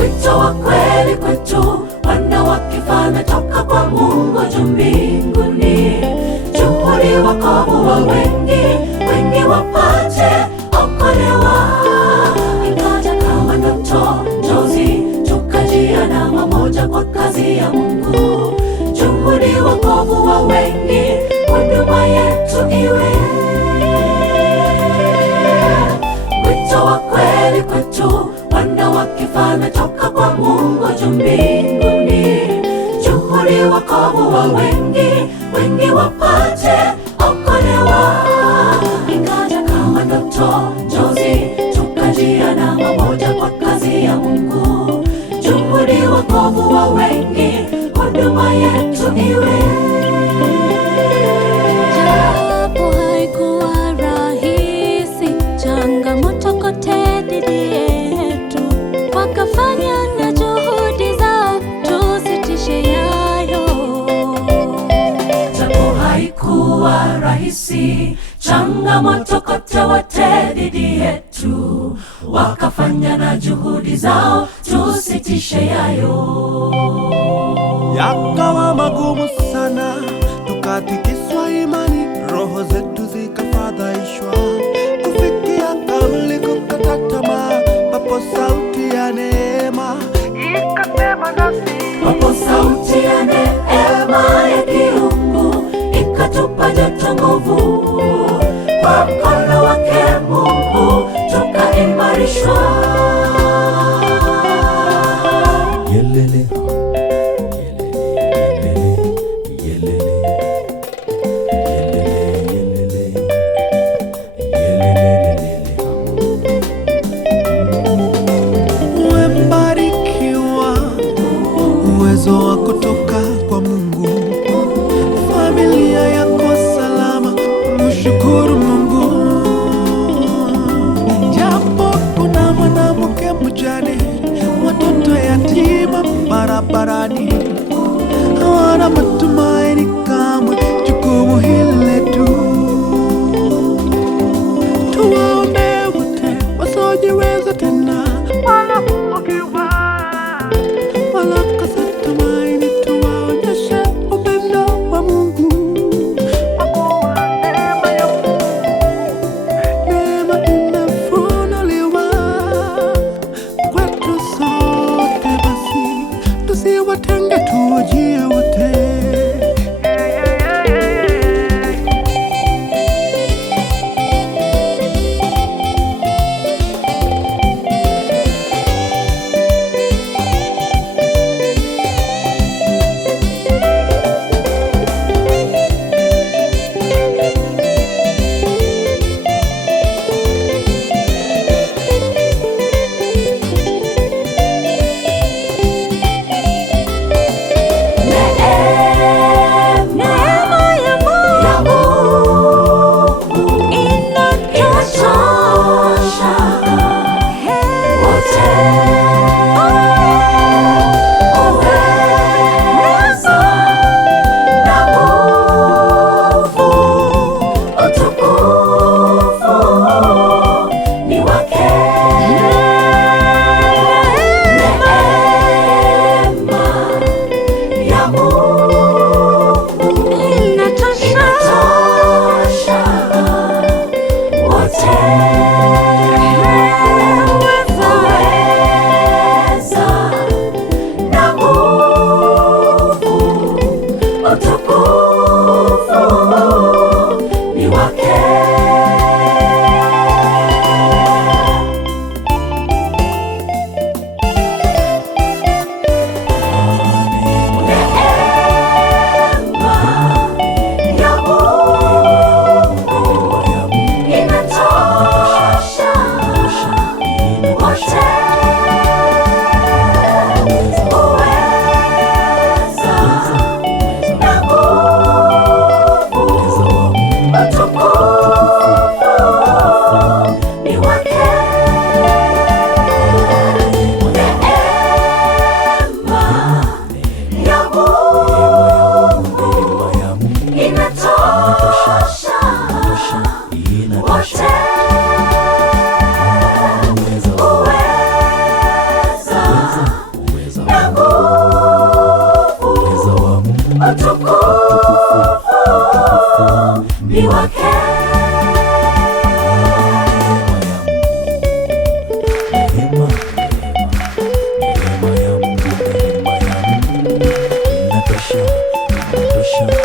Wito wa kweli kwetu, wanawake wametoka kwa Mungu juu mbinguni. Juhudi wokovu wa wengi, wengi wapate okolewa. Ikaja kama ndoto, njozi, tukajia na mamoja kwa kazi ya Mungu. Juhudi wokovu wa wengi, huduma yetu iwe. Wito wa kweli kwetu, wanawake wametoka kwa Mungu juu mbinguni. Juhudi wokovu wa wengi, wengi wapate okolewa. Ikaja kama ndoto, njozi, tukajia na mamoja kwa kazi ya Mungu. Juhudi wokovu wa wengi, huduma yetu iwe. Japo haikuwa rahisi, changamoto kote dhidi yetu, wakafanya na juhudi zao, tusitishe yayo. Japo haikuwa rahisi, changamoto kote wote dhidi yetu, wakafanya na juhudi zao, tusitishe yayo. Yakawa magumu sana, tukatikiswa imani, roho zetu zikafadhaishwa, kufikia kauli kukata tamaa. Papo sauti ya neema ikasema nasi, papo sauti ya neema ya kiungu ikatupa joto nguvu. Kwa mkono wake Mungu tukaimarishwa. Yelele uwezo wa kutoka kwa Mungu. Familia yako salama, mshukuru Mungu. Japo kuna mwanamke mjane, watoto yatima barabarani, hawana matumaini kamwe, jukumu hili letu. Tuwaombee wote wasiojiweza tena, wanapokiwa watenge tuwajie wote. anatosha, anatosha.